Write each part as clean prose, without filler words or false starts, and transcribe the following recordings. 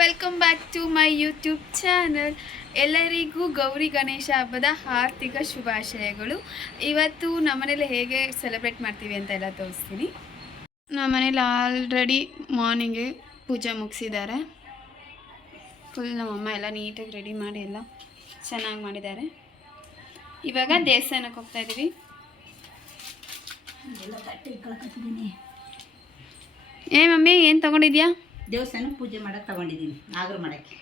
Welcome back to my YouTube channel. ಎಲ್ಲರಿಗೂ ಗೌರಿ ಗಣೇಶ ಹಬ್ಬದ ಆರ್ಥಿಕ ಶುಭಾಶಯಗಳು. ಇವತ್ತು ನಮ್ಮನೇಲಿ ಹೇಗೆ ಸೆಲೆಬ್ರೇಟ್ ಮಾಡ್ತೀವಿ ಅಂತ ಎಲ್ಲ ತೋರಿಸ್ತೀನಿ. ನಮ್ಮನೇಲಿ ಆಲ್ರೆಡಿ ಮಾರ್ನಿಂಗ್ಗೆ ಪೂಜೆ ಮುಗಿಸಿದ್ದಾರೆ. ಫುಲ್ ನಮ್ಮಮ್ಮ ಎಲ್ಲ ನೀಟಾಗಿ ರೆಡಿ ಮಾಡಿ ಎಲ್ಲ ಚೆನ್ನಾಗಿ ಮಾಡಿದ್ದಾರೆ. ಇವಾಗ ದೇವಸ್ಥಾನಕ್ಕೆ ಹೋಗ್ತಾ ಇದ್ದೀವಿ. ಮಮ್ಮಿ ಏನು ತೊಗೊಂಡಿದ್ಯಾ? ದೇವಸ್ಥಾನ ಪೂಜೆ ಮಾಡಕ್ಕೆ ತಗೊಂಡಿದ್ದೀನಿ, ನಾಗರು ಮಾಡಕ್ಕೆ.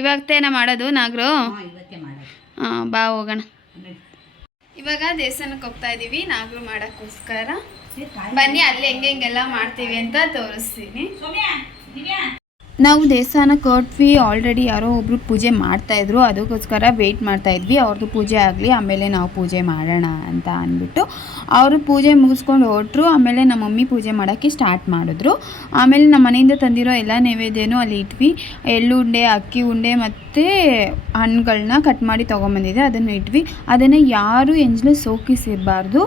ಇವತ್ತೇನ ಮಾಡೋದು ನಾಗರು? ಇವತ್ತೇ ಮಾಡೋದು. ಬಾ ಹೋಗೋಣ. ಇವಾಗ ದೇವಸ್ಥಾನಕ್ಕೆ ಹೋಗ್ತಾ ಇದ್ದೀವಿ ನಾಗರು ಮಾಡೋಕ್ಕೋಸ್ಕರ. ಬನ್ನಿ ಅಲ್ಲಿ ಹೆಂಗೆಲ್ಲ ಮಾಡ್ತೀವಿ ಅಂತ ತೋರಿಸ್ತೀನಿ. ನಾವು ದೇವಸ್ಥಾನಕ್ಕೆ ಹೊರಟ್ವಿ. ಆಲ್ರೆಡಿ ಯಾರೋ ಒಬ್ರು ಪೂಜೆ ಮಾಡ್ತಾಯಿದ್ರು, ಅದಕ್ಕೋಸ್ಕರ ವೆಯ್ಟ್ ಮಾಡ್ತಾಯಿದ್ವಿ ಅವ್ರದ್ದು ಪೂಜೆ ಆಗಲಿ ಆಮೇಲೆ ನಾವು ಪೂಜೆ ಮಾಡೋಣ ಅಂತ ಅಂದ್ಬಿಟ್ಟು ಅವರು ಪೂಜೆ ಮುಗಿಸ್ಕೊಂಡು ಹೊರಟ್ರು. ಆಮೇಲೆ ನಮ್ಮ ಮಮ್ಮಿ ಪೂಜೆ ಮಾಡೋಕ್ಕೆ ಸ್ಟಾರ್ಟ್ ಮಾಡಿದ್ರು. ಆಮೇಲೆ ನಮ್ಮ ಮನೆಯಿಂದ ತಂದಿರೋ ಎಲ್ಲ ನೈವೇದ್ಯನೂ ಅಲ್ಲಿ ಇಟ್ವಿ. ಎಳ್ಳು ಉಂಡೆ, ಅಕ್ಕಿ ಉಂಡೆ ಮತ್ತು ಹಣ್ಣುಗಳನ್ನ ಕಟ್ ಮಾಡಿ ತೊಗೊಂಬಂದಿದ್ದೆ, ಅದನ್ನು ಇಟ್ವಿ. ಅದನ್ನು ಯಾರು ಎಂಜಲು ಸೋಕಿಸಿರಬಾರ್ದು,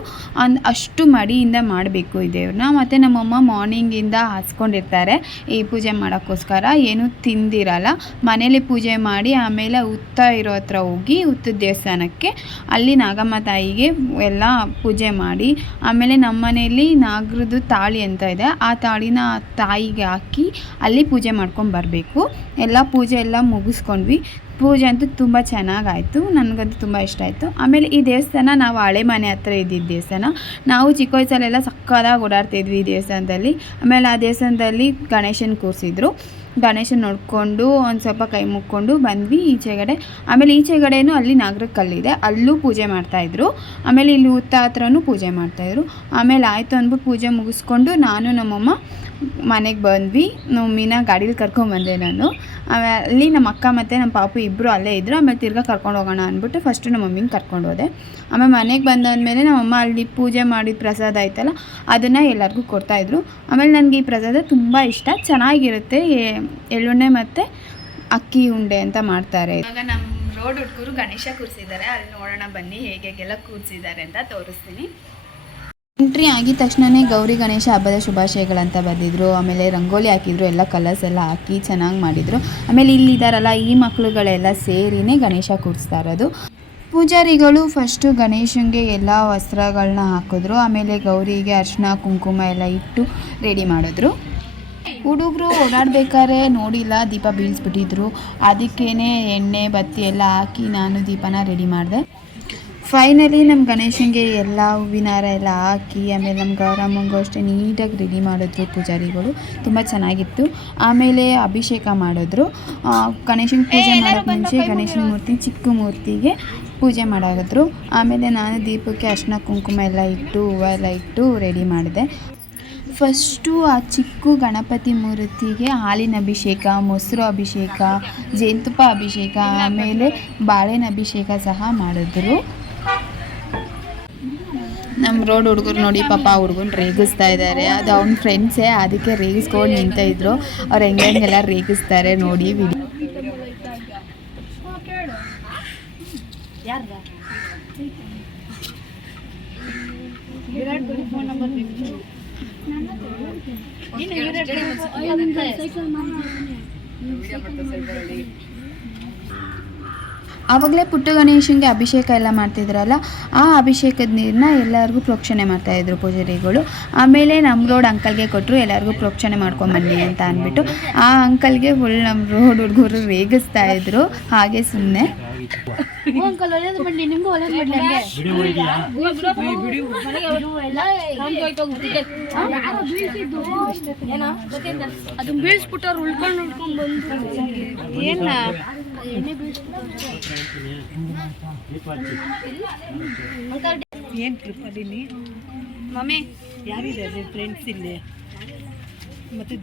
ಅಷ್ಟು ಮಡಿಯಿಂದ ಮಾಡಬೇಕು ಈ ದೇವ್ರನ್ನ. ಮತ್ತು ನಮ್ಮಮ್ಮ ಮಾರ್ನಿಂಗಿಂದ ಹಾಸ್ಕೊಂಡಿರ್ತಾರೆ ಈ ಪೂಜೆ ಮಾಡೋಕ್ಕೋಸ್ಕರ. ಏನು ತಿಂದಿರಲ್ಲ, ಮನೇಲಿ ಪೂಜೆ ಮಾಡಿ ಆಮೇಲೆ ಹುತ್ತ ಇರೋ ಹತ್ರ ಹೋಗಿ ಹುತ್ತದ ದೇವಸ್ಥಾನಕ್ಕೆ ಅಲ್ಲಿ ನಾಗಮ್ಮ ತಾಯಿಗೆ ಎಲ್ಲ ಪೂಜೆ ಮಾಡಿ ಆಮೇಲೆ ನಮ್ಮ ಮನೆಯಲ್ಲಿ ನಾಗರದ್ದು ತಾಳಿ ಅಂತ ಇದೆ, ಆ ತಾಳಿನ ತಾಯಿಗೆ ಹಾಕಿ ಅಲ್ಲಿ ಪೂಜೆ ಮಾಡ್ಕೊಂಡು ಬರಬೇಕು. ಎಲ್ಲ ಪೂಜೆ ಎಲ್ಲ ಮುಗಿಸ್ಕೊಂಡ್ವಿ. ಪೂಜೆ ಅಂತೂ ತುಂಬ ಚೆನ್ನಾಗಾಯಿತು, ನನಗಂತೂ ತುಂಬ ಇಷ್ಟ ಆಯಿತು. ಆಮೇಲೆ ಈ ದೇವಸ್ಥಾನ ನಾವು ಹಳೆ ಮನೆ ಹತ್ರ ಇದ್ದಿದ್ದ ದೇವಸ್ಥಾನ. ನಾವು ಚಿಕ್ಕ ವಯಸ್ಸಲ್ಲೆಲ್ಲ ಸಕ್ಕದಾಗಿ ಓಡಾಡ್ತಿದ್ವಿ ಈ ದೇವಸ್ಥಾನದಲ್ಲಿ. ಆಮೇಲೆ ಆ ದೇವಸ್ಥಾನದಲ್ಲಿ ಗಣೇಶನ ಕೂರಿಸಿದ್ರು. ಗಣೇಶನ ನೋಡಿಕೊಂಡು ಒಂದು ಸ್ವಲ್ಪ ಕೈ ಮುಕ್ಕೊಂಡು ಬಂದ್ವಿ ಈಚೆಗಡೆ. ಆಮೇಲೆ ಈಚೆಗಡೆನೂ ಅಲ್ಲಿ ನಾಗರ ಕಲ್ಲಿದೆ, ಅಲ್ಲೂ ಪೂಜೆ ಮಾಡ್ತಾಯಿದ್ರು. ಆಮೇಲೆ ಇಲ್ಲಿ ಹುತ್ತ ಹತ್ರನೂ ಪೂಜೆ ಮಾಡ್ತಾಯಿದ್ರು. ಆಮೇಲೆ ಆಯಿತು ಅಂದ್ಬಿಟ್ಟು ಪೂಜೆ ಮುಗಿಸ್ಕೊಂಡು ನಾನು ನಮ್ಮಮ್ಮ ಮನೆಗೆ ಬಂದ್ವಿ. ಮಮ್ಮಿನ ಗಾಡೀಲಿ ಕರ್ಕೊಂಡ್ಬಂದೆ ನಾನು. ಅಲ್ಲಿ ನಮ್ಮ ಅಕ್ಕ ಮತ್ತು ನಮ್ಮ ಪಾಪು ಇಬ್ಬರು ಅಲ್ಲೇ ಇದ್ದರು. ಆಮೇಲೆ ತಿರ್ಗಾ ಕರ್ಕೊಂಡು ಹೋಗೋಣ ಅಂದ್ಬಿಟ್ಟು ಫಸ್ಟು ನಮ್ಮ ಮಮ್ಮಿನ ಕರ್ಕೊಂಡು ಹೋದೆ. ಆಮೇಲೆ ಮನೆಗೆ ಬಂದಾದಮೇಲೆ ನಮ್ಮಮ್ಮ ಅಲ್ಲಿ ಪೂಜೆ ಮಾಡಿದ ಪ್ರಸಾದ ಆಯ್ತಲ್ಲ ಅದನ್ನು ಎಲ್ಲರಿಗೂ ಕೊಡ್ತಾಯಿದ್ರು. ಆಮೇಲೆ ನನಗೆ ಈ ಪ್ರಸಾದ ತುಂಬ ಇಷ್ಟ, ಚೆನ್ನಾಗಿರುತ್ತೆ. ಎಳ್ಳುಂಡೆ ಮತ್ತು ಅಕ್ಕಿ ಉಂಡೆ ಅಂತ ಮಾಡ್ತಾರೆ. ಇವಾಗ ನಮ್ಮ ರೋಡ್ ಹುಡುಗರು ಗಣೇಶ ಕೂರಿಸಿದ್ದಾರೆ, ಅಲ್ಲಿ ನೋಡೋಣ ಬನ್ನಿ ಹೇಗೆಲ್ಲ ಕೂರಿಸಿದ್ದಾರೆ ಅಂತ ತೋರಿಸ್ತೀನಿ. ಎಂಟ್ರಿ ಆಗಿದ ತಕ್ಷಣವೇ ಗೌರಿ ಗಣೇಶ ಹಬ್ಬದ ಶುಭಾಶಯಗಳಂತ ಬಂದಿದ್ರು. ಆಮೇಲೆ ರಂಗೋಲಿ ಹಾಕಿದ್ರು, ಎಲ್ಲ ಕಲರ್ಸ್ ಎಲ್ಲ ಹಾಕಿ ಚೆನ್ನಾಗಿ ಮಾಡಿದರು. ಆಮೇಲೆ ಇಲ್ಲಿದ್ದಾರಲ್ಲ ಈ ಮಕ್ಕಳುಗಳೆಲ್ಲ ಸೇರಿನೇ ಗಣೇಶ ಕೂರಿಸ್ತಾ ಇರೋದು. ಪೂಜಾರಿಗಳು ಫಸ್ಟು ಗಣೇಶನಿಗೆ ಎಲ್ಲ ವಸ್ತ್ರಗಳನ್ನ ಹಾಕಿದ್ರು. ಆಮೇಲೆ ಗೌರಿಗೆ ಅರಿಶಿನ ಕುಂಕುಮ ಎಲ್ಲ ಇಟ್ಟು ರೆಡಿ ಮಾಡಿದ್ರು. ಹುಡುಗರು ಓಡಾಡಬೇಕಾದ್ರೆ ನೋಡಿಲ್ಲ, ದೀಪ ಬೀಳಿಸ್ಬಿಟ್ಟಿದ್ರು. ಅದಕ್ಕೇನೆ ಎಣ್ಣೆ ಬತ್ತಿ ಎಲ್ಲ ಹಾಕಿ ನಾನು ದೀಪನ ರೆಡಿ ಮಾಡಿದೆ. ಫೈನಲಿ ನಮ್ಮ ಗಣೇಶನಿಗೆ ಎಲ್ಲ ಹೂವಿನಾರ ಎಲ್ಲ ಹಾಕಿ ಆಮೇಲೆ ನಮ್ಮ ಗೌರಮ್ಮಂಗೂ ಅಷ್ಟೇ ನೀಟಾಗಿ ರೆಡಿ ಮಾಡಿದ್ರು ಪೂಜಾರಿಗಳು, ತುಂಬ ಚೆನ್ನಾಗಿತ್ತು. ಆಮೇಲೆ ಅಭಿಷೇಕ ಮಾಡಿದ್ರು. ಗಣೇಶನ ಪೂಜೆ ಮಾಡೋಕ್ಕೆ ಮುಂಚೆ ಗಣೇಶನ ಮೂರ್ತಿ ಚಿಕ್ಕ ಮೂರ್ತಿಗೆ ಪೂಜೆ ಮಾಡಿದ್ರು. ಆಮೇಲೆ ನಾನು ದೀಪಕ್ಕೆ ಅರಿಶಿನ ಕುಂಕುಮ ಎಲ್ಲ ಇಟ್ಟು ಹೂವು ಎಲ್ಲ ಇಟ್ಟು ರೆಡಿ ಮಾಡಿದೆ. ಫಸ್ಟು ಆ ಚಿಕ್ಕ ಗಣಪತಿ ಮೂರ್ತಿಗೆ ಹಾಲಿನ ಅಭಿಷೇಕ, ಮೊಸರು ಅಭಿಷೇಕ, ಜೇನುತುಪ್ಪ ಅಭಿಷೇಕ, ಆಮೇಲೆ ಬಾಳೆನ ಅಭಿಷೇಕ ಸಹ ಮಾಡಿದ್ರು. ನಮ್ಮ ರೋಡ್ ಹುಡುಗರು ನೋಡಿ ಪಾಪ ಹುಡುಗನ ರೇಗಿಸ್ತಾ ಇದ್ದಾರೆ. ಅದು ಅವ್ನ ಫ್ರೆಂಡ್ಸೇ, ಅದಕ್ಕೆ ರೇಗಿಸ್ಕೊಂಡು ನಿಂತಿದ್ರು. ಅವ್ರು ಹೆಂಗೆಲ್ಲ ರೇಗಿಸ್ತಾರೆ ನೋಡಿ ವಿಡಿಯೋ. ಆವಾಗಲೇ ಪುಟ್ಟ ಗಣೇಶನಿಗೆ ಅಭಿಷೇಕ ಎಲ್ಲ ಮಾಡ್ತಿದ್ರಲ್ಲ, ಆ ಅಭಿಷೇಕದ ನೀರನ್ನ ಎಲ್ಲರಿಗೂ ಪ್ರೋಕ್ಷಣೆ ಮಾಡ್ತಾಯಿದ್ರು ಪೂಜಾರಿಗಳು. ಆಮೇಲೆ ನಮ್ಮ ರೋಡ್ ಅಂಕಲ್ಗೆ ಕೊಟ್ಟರು, ಎಲ್ಲರಿಗೂ ಪ್ರೋಕ್ಷಣೆ ಮಾಡ್ಕೊಂಬನ್ನಿ ಅಂತ ಅಂದ್ಬಿಟ್ಟು. ಆ ಅಂಕಲ್ಗೆ ಫುಲ್ ನಮ್ಮ ರೋಡ್ ಹುಡುಗರು ರೇಗಿಸ್ತಾ ಇದ್ರು ಹಾಗೆ ಸುಮ್ಮನೆ. ಬೀಳ್ಸ್ಬಿಟ್ಟವ್ರು ಉಳ್ಕೊಂಡು ಬಂದು ಏನ ಏನು ಟ್ರಿಪ್ಪಲ್ಲಿ ಮಮ್ಮಿ ಯಾರಿದ್ದಾರೆ ಫ್ರೆಂಡ್ಸ್ ಇಲ್ಲಿ ಮತ್ತೆ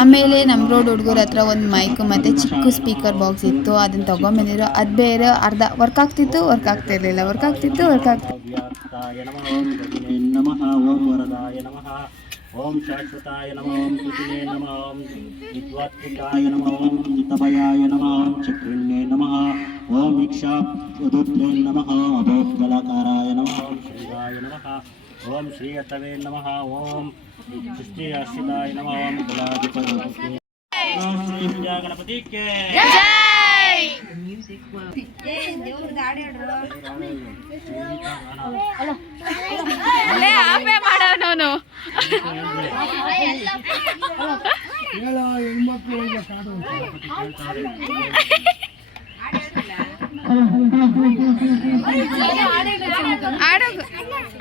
ಆಮೇಲೆ ನಮ್ಮ ರೋಡ್ ಹುಡುಗರ ಹತ್ರ ಒಂದು ಮೈಕು ಮತ್ತು ಚಿಕ್ಕ ಸ್ಪೀಕರ್ ಬಾಕ್ಸ್ ಇತ್ತು, ಅದನ್ನು ತೊಗೊಂಬಂದಿದ್ರು. ಅದು ಬೇರೆ ಅರ್ಧ ವರ್ಕ್ ಆಗ್ತಿತ್ತು, ವರ್ಕ್ ಆಗ್ತಿರ್ಲಿಲ್ಲ, ವರ್ಕ್ ಆಗ್ತಿತ್ತು, ವರ್ಕ್ ಆಗ್ತಿತ್ತು. ಓಂ ಶಾಶ್ವತಾಯ ನಮಃ, ಓಂ ಸುಖಿನೇ ನಮಃ, ಓಂ ವಿದ್ವತ್ಕೃತಾಯ ನಮಃ, ಓಂ ಹಿತಭಯಾಯ ನಮಃ, ಓಂ ಚಕ್ರಿಣ್ಯೇ ನಮಃ, ಓಂ ಇಕ್ಷಾಪುತ್ರೇ ನಮಃ, ಅಭೋದ್ಬಲಕಾರಾಯ ನಮಃ, ಓಂ ಶ್ರೀರಾಯ ನಮಃ, ಓಂ ಶ್ರೀಯತವೇ ನಮಃ, ಓಂ ಸೃಷ್ಟಿ ಅರ್ಷಿತಾಯ ನಮಃ, ಓಂ ಕುಲಾಧಿಪತಿ ಶ್ರೀ ವಿದ್ಯಾ ಗಣಪತಿಗೆ ಜೈ. ಅಲ್ಲೇ ಆಪೆ ಮಾಡವನವನು.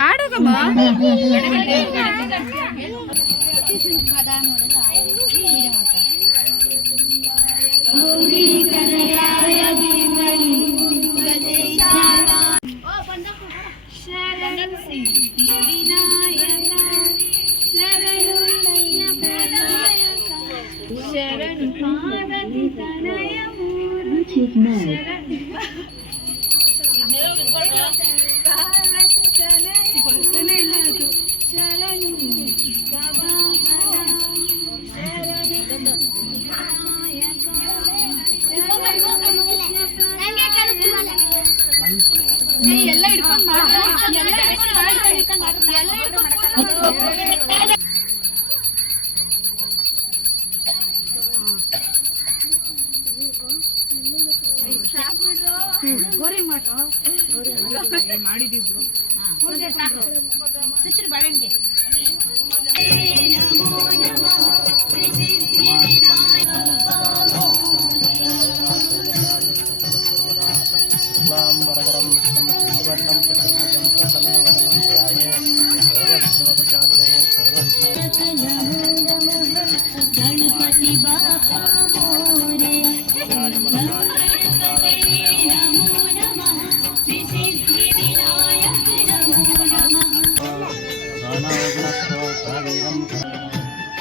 ಆಡೋಗಮ್ಮ. ಶರಣು ಸಿದ್ಧಿ ವಿನಾಯಕ ಶರಣು ಶರಣು ಪಾರ್ವತಿ ತನಯ ಮೂರ್ತಿ ಶರಣು ಪಾರ್ವತಿ ತನಯ ಶರಣು ಎಲ್ಲ ಹಿಡ್ಕೊಂಡು ಗೋರಿ ಮಾಡಿದಿಬ್ರು ಬಾಳೆಹಣ್ಣಿಗೆ शुक्लाम्बरधरं विष्णुवर्णं चतुर्भुजं प्रसन्नवदनं ध्याये सर्वविघ्नोपशान्तये गणपति बापा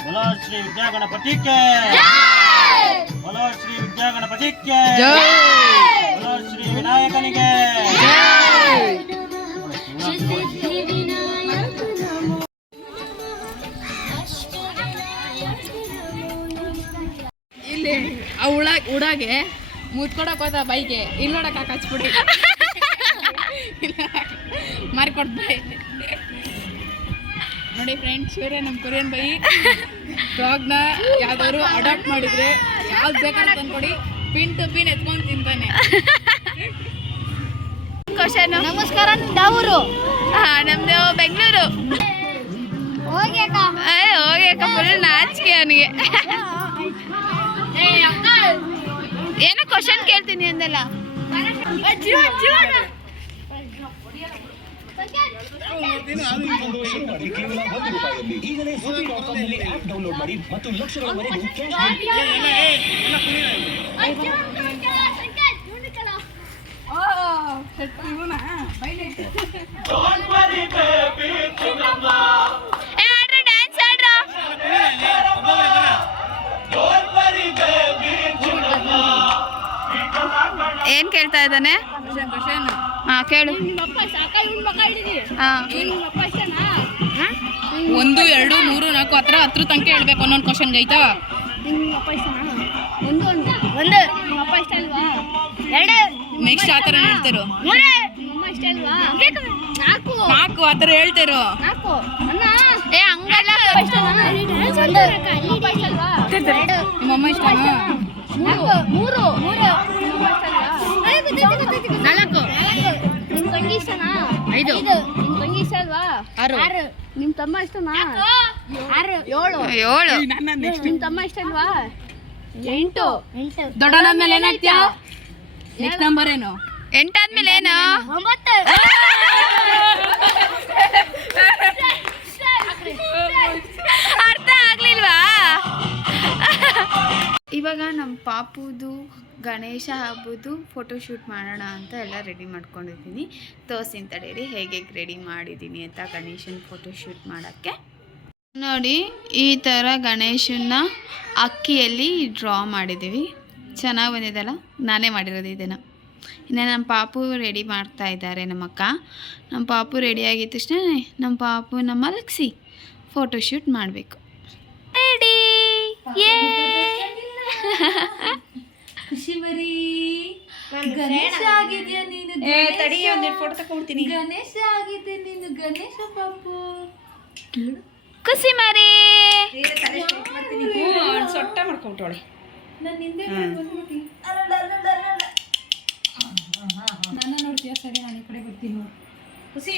बोलो श्री विद्या गणपति के बोलो श्री विद्या गणपति के बोलो श्री विनायकनिगे ಇಲ್ಲಿ ಆ ಉಡಾಗೆ ಮುತ್ಕೊಡಕ್ ಹೋದ ಬೈಗೆ ಇಲ್ಲಿ ನೋಡಕ್ ಹಚ್ಬಿಡಿ ಮಾರ್ಕೊಡ್ಬೈ ನೋಡಿ ಫ್ರೆಂಡ್ಸ್, ಇವರೇ ನಮ್ಮ ಕೊರಿಯನ್ ಬೈ. ಡಾಗ್ನ ಯಾವ್ದಾದ್ರು ಅಡಾಪ್ಟ್ ಮಾಡಿದ್ರೆ ಯಾವ್ದು ಬೇಕಾದ್ರೆ ತಂದ್ಕೊಡಿ, ಪಿನ್ ಟು ಪಿನ್ ಎತ್ಕೊಂಡು ತಿಂತಾನೆ. ಕ್ವಶನ್. ನಮಸ್ಕಾರ, ಯಾವೂರು? ನಮ್ದು ಬೆಂಗಳೂರು. ಹೋಗ್ಯಾಕ ಫುಲ್ ನಾಚಿಕೆ ಅವನಿಗೆ. ಏನೋ ಕ್ವಶನ್ ಕೇಳ್ತೀನಿ ಅಂದಲ್ಲ. ಕೇವಲ ₹1 ಈಗಲೇ ಸುದ್ದಿ.comನಲ್ಲಿ ಆಪ್ ಡೌನ್ಲೋಡ್ ಮಾಡಿ ಮತ್ತು ಲಕ್ಷಗಳವರೆಗೂ ಕ್ಯಾಶ್ ಏನ್ ಕೇಳ್ತಾ ಇದ್ದಾನೆ? ಹಾ ಕೇಳು. 1, 2, 3, 4 ಹತ್ರ ತನಕ ಹೇಳ್ಬೇಕು ಒಂದೊಂದು ಕ್ವಶನ್ಗೆ. ಆಯ್ತಾ? ನೆಕ್ಸ್ಟ್ ಆ ಥರ ಹೇಳ್ತಿರು. 4 ಆ ಥರ ಹೇಳ್ತಿರು. ಏ ಹಂಗಲ್ಲ. ನಿಮ್ಮಮ್ಮ ಇಷ್ಟನಾ? 4. ನಿಮ್ ತಂಗಿ ಇಷ್ಟನಾ? 5. ನಿಮ್ ತಂಗಿ ಇಷ್ಟ ಅಲ್ವಾ? 6. ನಿಮ್ ತಮ್ಮ ಇಷ್ಟನಾ? 6. 7. ನಿಮ್ ತಮ್ಮ ಇಷ್ಟ ಅಲ್ವಾ? 8. ದೊಡ್ಡನಾದ್ಮೇಲೆ ಏನಾಗ್ತೀಯ? ನೆಕ್ಸ್ಟ್ ನಂಬರ್ ಏನು? 8 ಆದ್ಮೇಲೆ ಏನು? 9. ಅರ್ಥ ಆಗ್ಲಿಲ್ವಾ? ಇವಾಗ ನಮ್ಮ ಪಾಪುದು ಗಣೇಶ ಹಬ್ಬದ್ದು ಫೋಟೋಶೂಟ್ ಮಾಡೋಣ ಅಂತ ಎಲ್ಲ ರೆಡಿ ಮಾಡ್ಕೊಂಡಿದ್ದೀನಿ. ತೋರ್ಸಿನ ತಡೀರಿ ಹೇಗೆ ರೆಡಿ ಮಾಡಿದ್ದೀನಿ ಅಂತ ಗಣೇಶನ ಫೋಟೋಶೂಟ್ ಮಾಡೋಕ್ಕೆ. ನೋಡಿ, ಈ ಥರ ಗಣೇಶನ್ನ ಅಕ್ಕಿಯಲ್ಲಿ ಡ್ರಾ ಮಾಡಿದ್ದೀವಿ. ಚೆನ್ನಾಗಿ ಬಂದಿದ್ದಲ್ಲ, ನಾನೇ ಮಾಡಿರೋದು ಇದನ್ನು. ಇನ್ನು ನಮ್ಮ ಪಾಪು ರೆಡಿ ಮಾಡ್ತಾ ಇದ್ದಾರೆ ನಮ್ಮಕ್ಕ. ನಮ್ಮ ಪಾಪು ರೆಡಿ ಆಗಿದ ತಕ್ಷಣ ನಮ್ಮ ಪಾಪುನ ಮಲಗಿಸಿ ಫೋಟೋಶೂಟ್ ಮಾಡಬೇಕು. ರೆಡಿ. ಖುಷಿ ಮರಿ. ಗಣೇಶ ಆಗಿದ್ಯಾ ನೀನು? ತಡಿ, ಒಂದೆರಡು ಫೋಟೋ ತಗೊಂಡ್ತೀನಿ. ಗಣೇಶ ಆಗಿದ್ದೆ ನೀನು, ಗಣೇಶ ಪಾಪು. ಖುಷಿ ಮರಿ. ಸೊಟ್ಟ ಮಾಡ್ಕೊಂಬಿಟ್ಟವಳೆ. ನಾನು ಹಿಂದೆ ಬಂದ್ಬಿಟ್ಟು ನನ್ನ ನೋಡ್ತೀಯ ಸರಿ ನಾನು ಈ ಕಡೆ ಬರ್ತೀನಿ ಖುಷಿ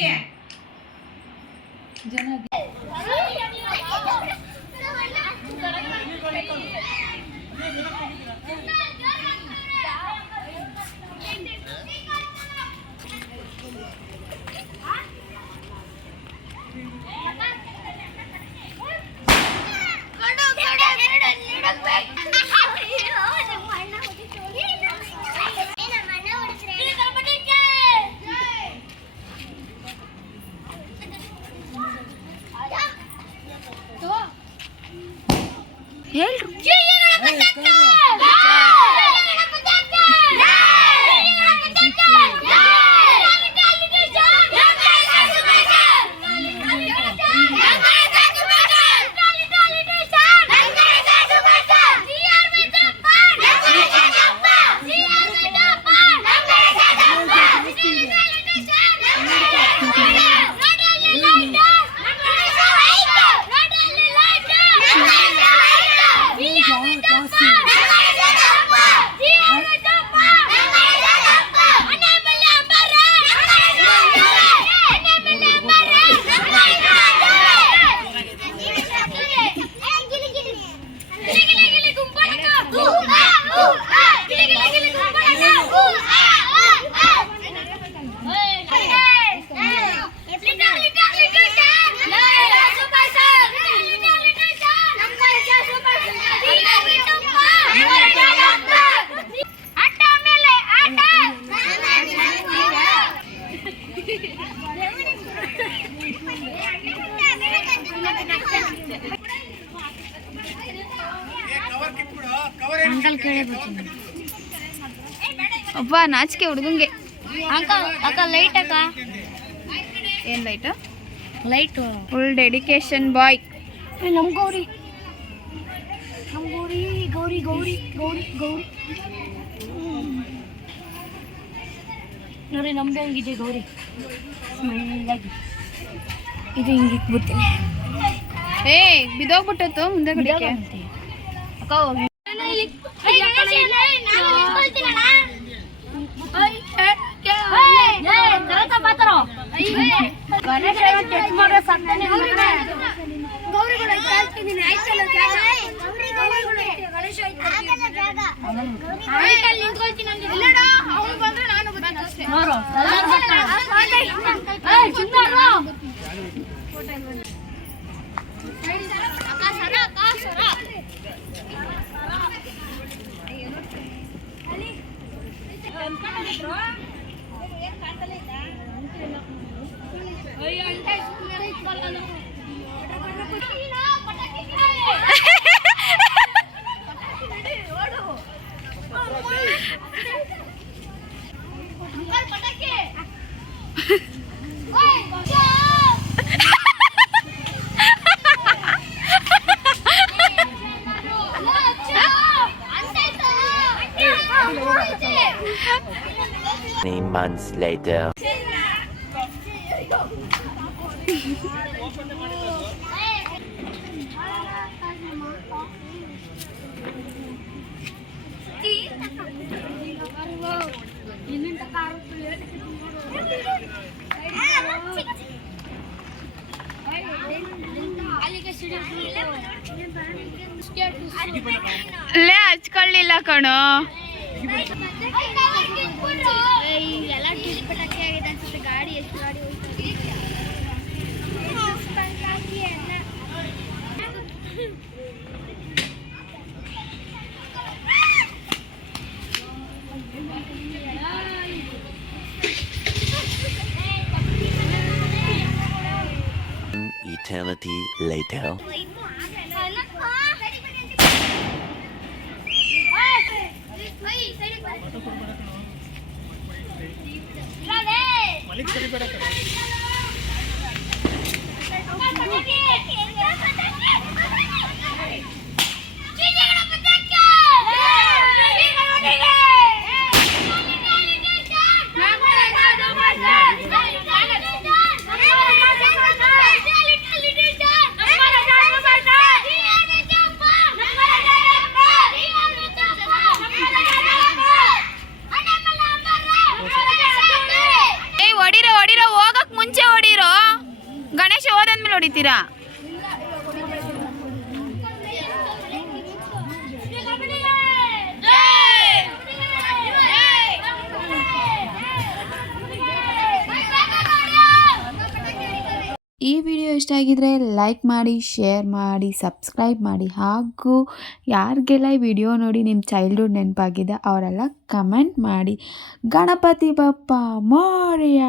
ಜನ ಹೇಳ್ರು ಒಬ್ಬ ನಾಚಿಕೆ ಹುಡುಗಂಗೆ ಅಕ್ಕ ಲೈಟ್ ಅಕ್ಕ ಏನ್ ಲೈಟ್ ಲೈಟು ಫುಲ್ ಡೆಡಿಕೇಶನ್ ಬಾಯ್. ನಮ್ಮ ಗೌರಿ ಗೌರಿ ಗೌರಿ ಗೌರಿ ಗೌರಿ ಗೌರಿ ನೋಡಿ ನಮ್ದು ಹಂಗಿದೆ ಗೌರಿ ಸ್ಮೈಲಾಗಿ ಇದು ಹಿಂಗೆ ಇಟ್ಬಿಡ್ತೀನಿ ಏ ಬಿದೋಗ್ಬಿಟ್ಟತ್ತು ಮುಂದೆ ಕಡೆಗೆ ಅಕ್ಕ Many months later. ಲೇ ಹಚ್ಕೊಳ್ಳಿಲ್ಲ ಕಣೋ. ಎಲ್ಲ ಟಿಲ್ ಪಟಾಕಿ ಆಗಿದೆ ಅನ್ಸುತ್ತೆ. ಗಾಡಿ ಎಷ್ಟು ಗಾಡಿ Eternity later. ಹೊಡಿತೀರಾ? ಈ ವಿಡಿಯೋ ಇಷ್ಟ ಆಗಿದ್ರೆ ಲೈಕ್ ಮಾಡಿ, ಶೇರ್ ಮಾಡಿ, ಸಬ್ಸ್ಕ್ರೈಬ್ ಮಾಡಿ. ಹಾಗೂ ಯಾರಿಗೆಲ್ಲ ಈ ವಿಡಿಯೋ ನೋಡಿ ನಿಮ್ಮ ಚೈಲ್ಡ್ಹುಡ್ ನೆನಪಾಗಿದೆ ಅವರೆಲ್ಲ ಕಮೆಂಟ್ ಮಾಡಿ. ಗಣಪತಿ ಬಪ್ಪ ಮೋರ್ಯ.